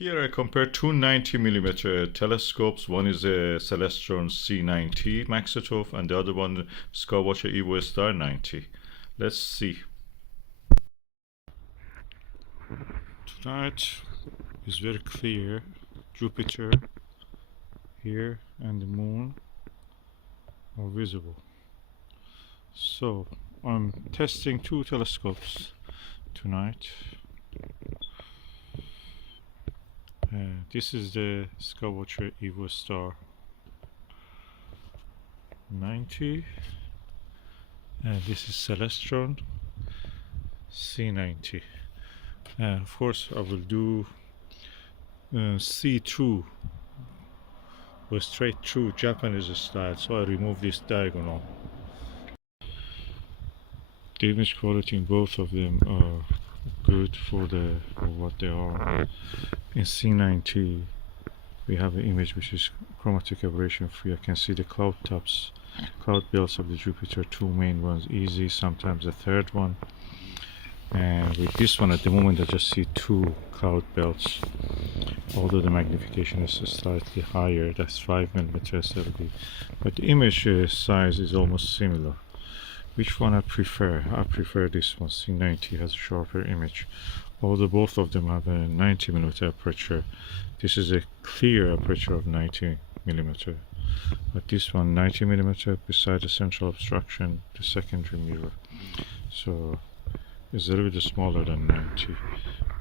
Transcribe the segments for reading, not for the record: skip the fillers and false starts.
Here I compare two 90mm telescopes. One is a Celestron C90 Maksutov and the other one Skywatcher Evostar 90. Let's see. Tonight is very clear. Jupiter here and the moon are visible. So I'm testing two telescopes tonight. This is the Skywatcher Evostar 90 and this is Celestron C90. Of course I will do see through or straight through Japanese style, so I remove this diagonal. The image quality in both of them are good for what they are. In C90 we have an image which is chromatic aberration free. I can see the cloud tops, cloud belts of the Jupiter, two main ones easy, sometimes a third one. And with this one at the moment I just see two cloud belts, although the magnification is slightly higher. That's 5mm SLV, but the image size is almost similar. Which one I prefer? I prefer this one. C90 has a sharper image, although both of them have a 90mm aperture. This is a clear aperture of 90mm, but this one 90mm beside the central obstruction, the secondary mirror, so it's a little bit smaller than 90,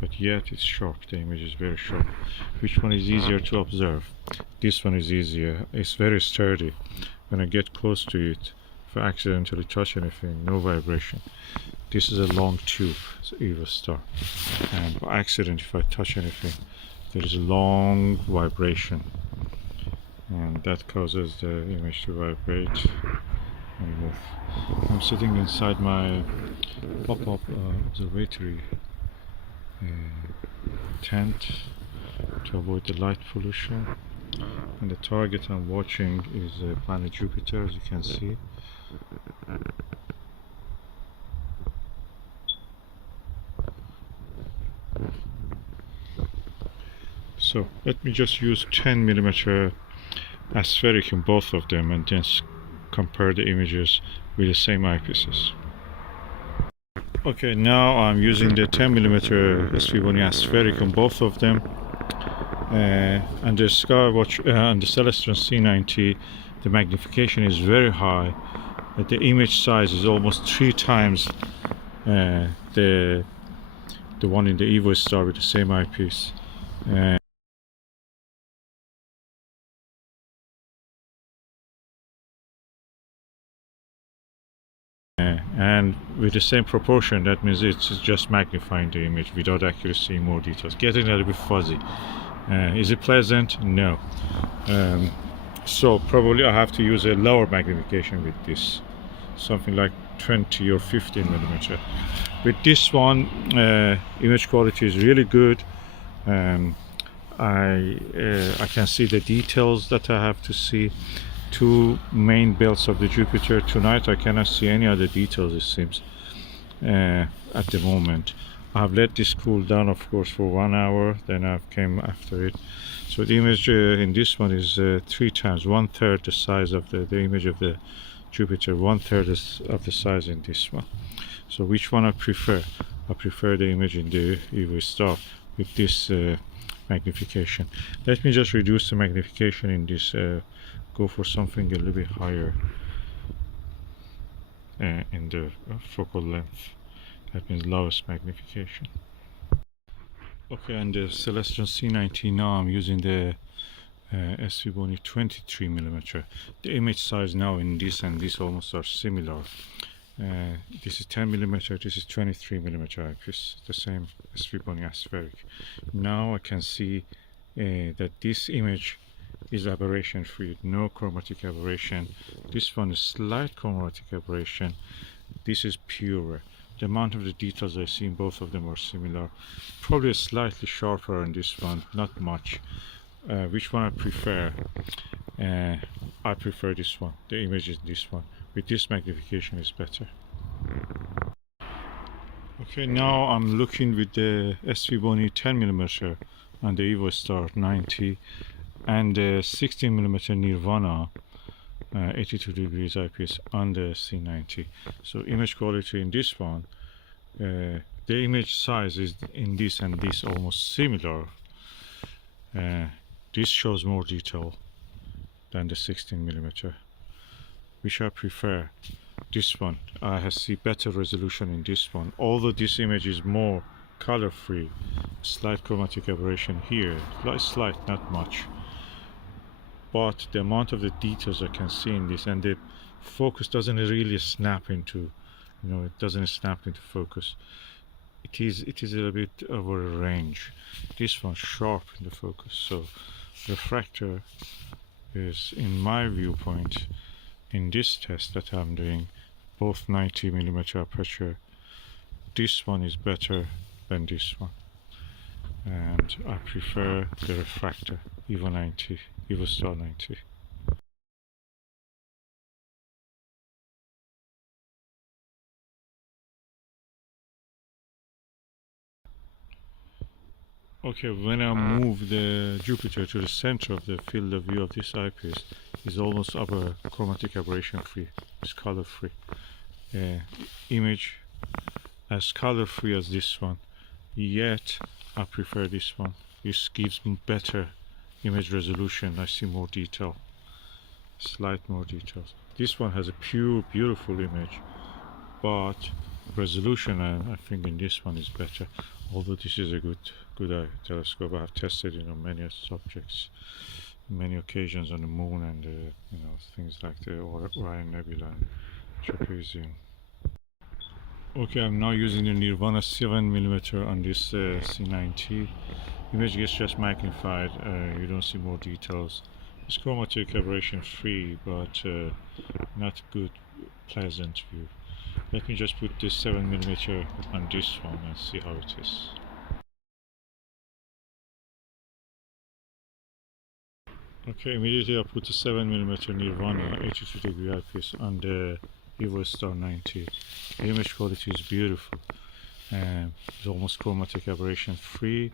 but yet it's sharp. The image is very sharp. Which one is easier to observe? This one is easier. It's very sturdy. When I get close to it, if I accidentally touch anything, no vibration. This is a long tube, it's Evostar, and by accident if I touch anything, there is a long vibration, and that causes the image to vibrate and move. I'm sitting inside my pop-up observatory tent to avoid the light pollution, and the target I'm watching is planet Jupiter, as you can see. So let me just use 10mm aspheric in both of them and then compare the images with the same eyepieces. Okay, now I'm using the 10mm SVBony Aspheric on both of them, and the Skywatcher and the Celestron C90, the magnification is very high, but the image size is almost 3 times the one in the Evostar with the same eyepiece. And with the same proportion, that means it's just magnifying the image without actually seeing more details, getting a little bit fuzzy. Is it pleasant? No. So probably I have to use a lower magnification with this, something like 20 or 15mm. With this one, image quality is really good. I can see the details that I have to see. Two main belts of the Jupiter. Tonight I cannot see any other details, it seems, at the moment. I have let this cool down, of course, for 1 hour, then I came after it. So the image in this one is 3 times, 1/3 the size of the image of the Jupiter, 1/3 of the size in this one. So which one I prefer? I prefer the image in the Evostar with this magnification. Let me just reduce the magnification in this, go for something a little bit higher in the focal length. That means lowest magnification. Okay, and the Celestron C90, now I'm using the SVBony 23mm. The image size now in this and this almost are similar. This is 10mm, this is 23mm eyepiece, the same SVBony Aspheric. Now I can see that this image is aberration free, no chromatic aberration. This one is slight chromatic aberration. This is purer. The amount of the details I see in both of them are similar. Probably slightly sharper on this one, not much. Which one I prefer? I prefer this one. The image is this one. With this magnification is better. Okay, now I'm looking with the SVBony 10mm on the Evostar 90 and the 16mm Nirvana 82 degrees eyepiece on the C90. So image quality in this one, the image size is in this and this almost similar. This shows more detail than the 16mm, which I prefer. This one I see better resolution in this one, although this image is more color free. Slight chromatic aberration here, slight, not much, but the amount of the details I can see in this, and the focus doesn't really snap into, it doesn't snap into focus. It is a little bit over a range. This one sharp in the focus. So refractor is, in my viewpoint, in this test that I'm doing, both 90mm aperture, this one is better than this one, and I prefer the refractor Evostar 90. Okay, when I move the Jupiter to the center of the field of view of this eyepiece, is almost upper chromatic aberration free. It's color free. Image as color free as this one, yet I prefer this one. This gives me better image resolution. I see more detail, slight more details. This one has a pure, beautiful image, but resolution I think in this one is better. Although this is a good eye telescope. I have tested it on many subjects, many occasions on the moon and things like the Orion Nebula and Trapezium. Okay, I'm now using the Nirvana 7mm on this C90. Image gets just magnified. You don't see more details. It's chromatic aberration free, but not good, pleasant view. Let me just put this 7mm on this one and see how it is. Okay, immediately I put the 7mm Nirvana 82 degree eyepiece on the Evostar 90. The image quality is beautiful. It's almost chromatic aberration free,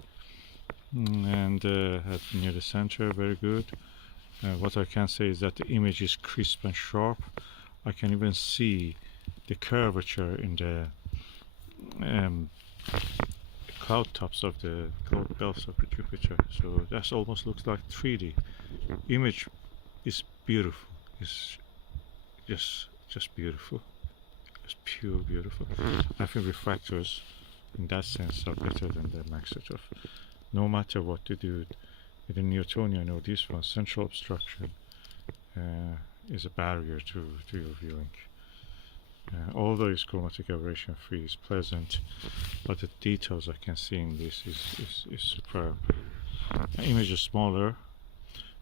and near the center, very good. What I can say is that the image is crisp and sharp. I can even see the curvature in the cloud tops of the cloud belts of the Jupiter. So that almost looks like 3D. Image is beautiful. It's just beautiful. It's pure beautiful. I think refractors in that sense are better than the Maksutov. No matter what to do with the Newtonian or this one, central obstruction is a barrier to your viewing. Although it's chromatic aberration free, it's pleasant, but the details I can see in this is superb. The image is smaller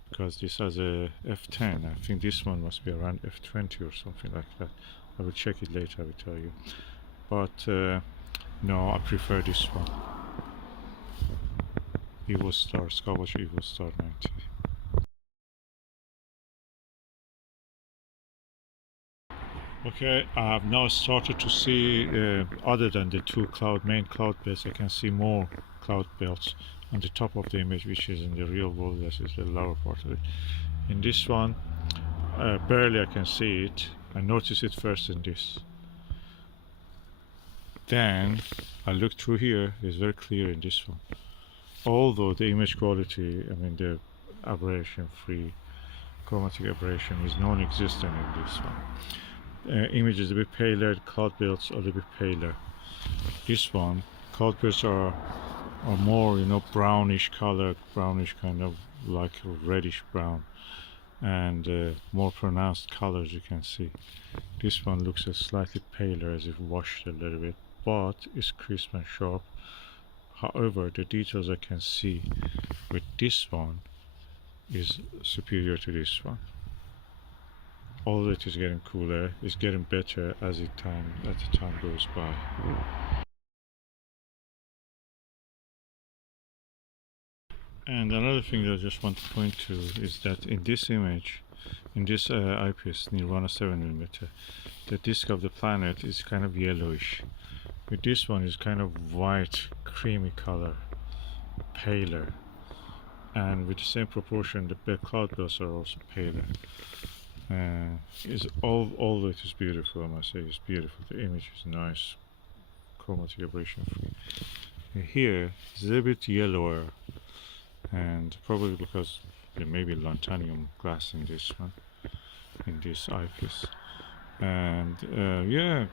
because this has a f10. I think this one must be around f20 or something like that. I will check it later, I will tell you. But no, I prefer this one. Evostar, Skywatcher Evostar 90. Okay, I have now started to see, other than the two main cloud belts, I can see more cloud belts on the top of the image, which is in the real world, this is the lower part of it. In this one, barely I can see it. I notice it first in this. Then I look through here, it's very clear in this one. Although the image quality, the aberration free, chromatic aberration is non-existent in this one. Image is a bit paler, cloud belts are a little bit paler. This one, cloud belts are more, brownish colored, brownish kind of like reddish brown, and more pronounced colors you can see. This one looks slightly paler, as if washed a little bit, but it's crisp and sharp. However, the details I can see with this one is superior to this one. Although it is getting cooler, it's getting better as the time goes by. And another thing that I just want to point to is that in this image, in this eyepiece, Nirvana 7mm, the disk of the planet is kind of yellowish. With this one, is kind of white, creamy color, paler. and with the same proportion the cloud belts are also paler. Is all it is beautiful, I must say. It's beautiful. The image is nice, chromatic aberration free. Here is a bit yellower, and probably because there may be lanthanum glass in this one, in this eyepiece. And yeah,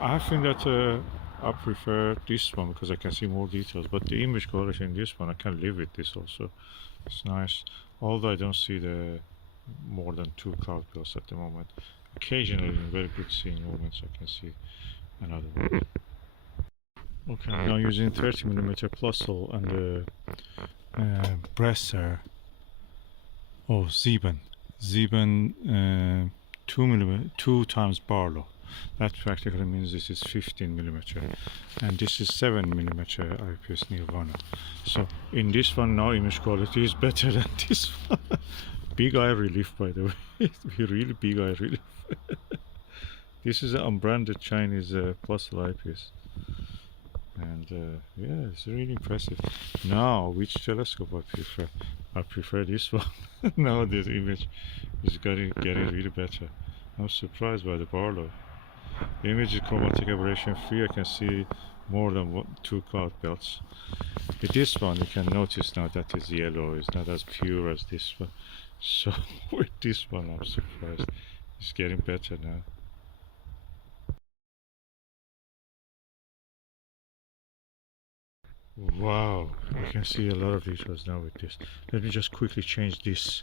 I think that I prefer this one because I can see more details, but the image quality in this one, I can live with this also. It's nice, although I don't see the more than 2 cloud belts at the moment. Occasionally in very good seeing moments I can see another one. Okay, I'm now using 30mm Plössl and the Bresser. Oh, Seben 2 times Barlow. That practically means this is 15mm, and this is 7mm eyepiece Nirvana. So in this one now image quality is better than this one. Big eye relief, by the way. Really big eye relief. This is an unbranded Chinese Plössl eyepiece, and yeah, it's really impressive. Now, which telescope I prefer? I prefer this one. Now this image is getting really better. I'm surprised by the Barlow. The image is chromatic aberration free. I can see more than 2 cloud belts. With this one, you can notice now that it's yellow. It's not as pure as this one. So with this one, I'm surprised. It's getting better now. Wow, I can see a lot of details now with this. Let me just quickly change this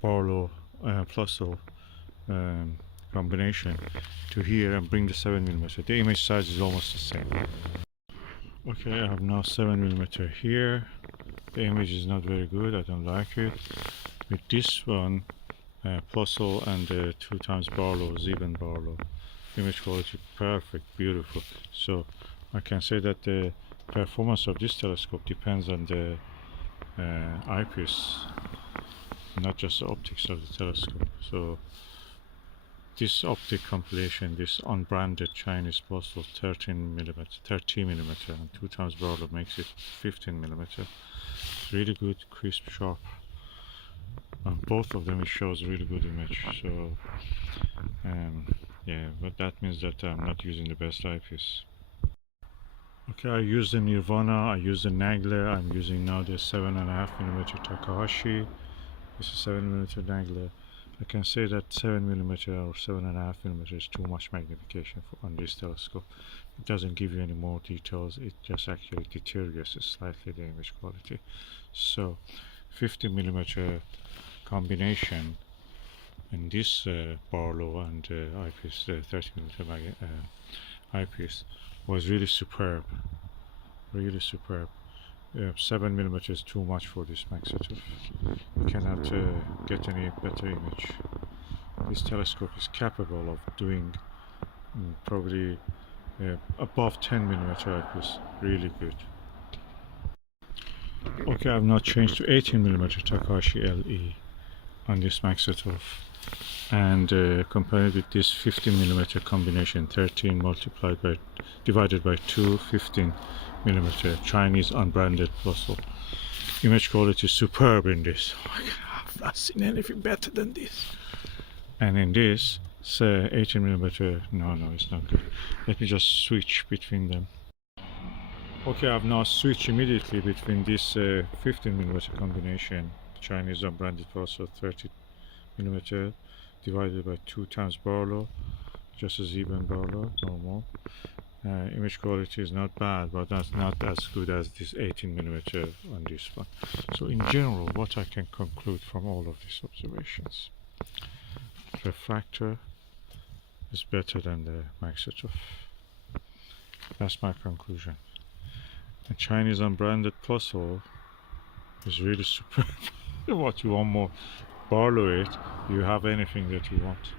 Barlow Plössl combination to here and bring the 7mm. The image size is almost the same. Okay, I have now 7mm here. The image is not very good, I don't like it. With this one, Plössl and 2 times Barlow, Seben Barlow, image quality perfect, beautiful. So I can say that the performance of this telescope depends on the eyepiece, not just the optics of the telescope. So this optic compilation, this unbranded Chinese Plössl 30mm and 2 times Barlow makes it 15mm. It's really good, crisp, sharp. Both of them it shows really good image. So yeah, but that means that I'm not using the best eyepiece. Okay, I use the Nirvana, I use the Nagler, I'm using now the 7.5mm Takahashi. This is 7mm Nagler. I can say that 7mm or 7.5mm is too much magnification on this telescope. It doesn't give you any more details, it just actually deteriorates slightly the image quality. So 50mm combination in this Barlow and eyepiece, 30mm eyepiece, was really superb. Really superb. 7mm is too much for this Maksutov. You cannot get any better image. This telescope is capable of doing probably above 10mm eyepiece. Really good. Okay, I've now changed to 18mm Takahashi LE on this Maksutov, and compared with this 15mm combination, 13 divided by 2, 15mm Chinese unbranded Plössl. Image quality is superb in this. I've not seen anything better than this. And in this, 18mm, no, it's not good. Let me just switch between them. Okay, I've now switched immediately between this 15mm combination, Chinese unbranded Plössl 30mm divided by 2 times Barlow, just a Seben Barlow, normal. Image quality is not bad, but that's not as good as this 18mm on this one. So in general, what I can conclude from all of these observations: Refractor is better than the Maksutov. That's my conclusion. And Chinese unbranded Plössl is really superb. What you want more? Barlow it, you have anything that you want.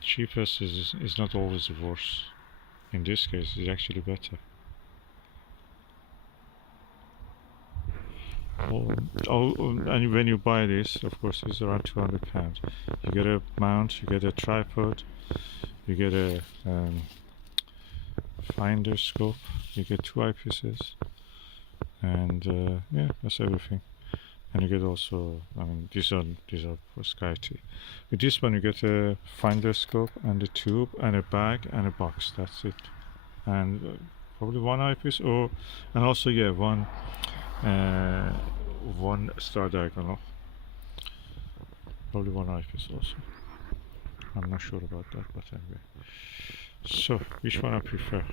Cheapest is not always the worst. In this case, it's actually better. And when you buy this, of course, it's around £200. You get a mount, you get a tripod, you get a finder scope, you get 2 eyepieces, And yeah, that's everything. And you get also, I mean, these are for SkyTee. With this one you get a finder scope and a tube and a bag and a box. That's it. And probably one eyepiece, or and also yeah, one star diagonal. Probably one eyepiece also. I'm not sure about that, but anyway. So which one I prefer?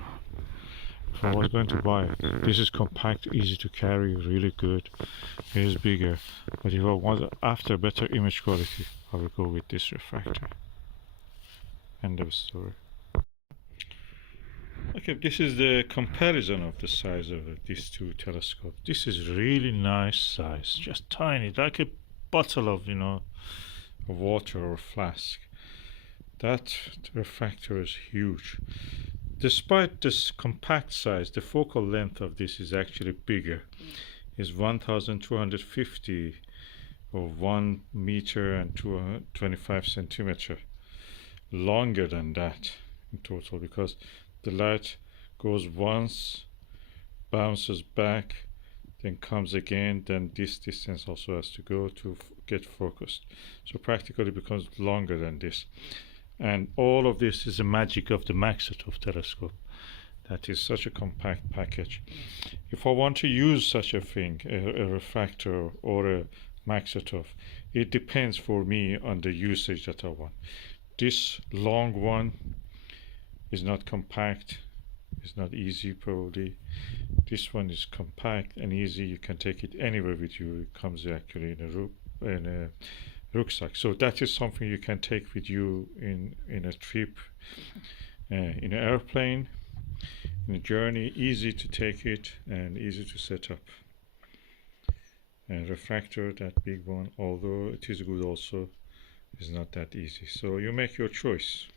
If I was going to buy it, this is compact, easy to carry, really good. It is bigger, but if I want after better image quality, I will go with this refractor. End of story. Okay, this is the comparison of the size of these two telescopes. This is really nice size, just tiny, like a bottle of, you know, water or flask. That refractor is huge. Despite this compact size, the focal length of this is actually bigger. It's 1250 or 1 meter and 225 centimeter longer than that in total, because the light goes once, bounces back, then comes again, then this distance also has to go to get focused. So practically becomes longer than this. And all of this is the magic of the Maksutov telescope. That is such a compact package. If I want to use such a thing, a refractor or a Maksutov, it depends for me on the usage that I want. This long one is not compact, it's not easy probably. This one is compact and easy, you can take it anywhere with you. It comes actually in a rucksack, so that is something you can take with you in a trip, in an airplane, in a journey. Easy to take it and easy to set up. And refractor, that big one, although it is good also, is not that easy. So you make your choice.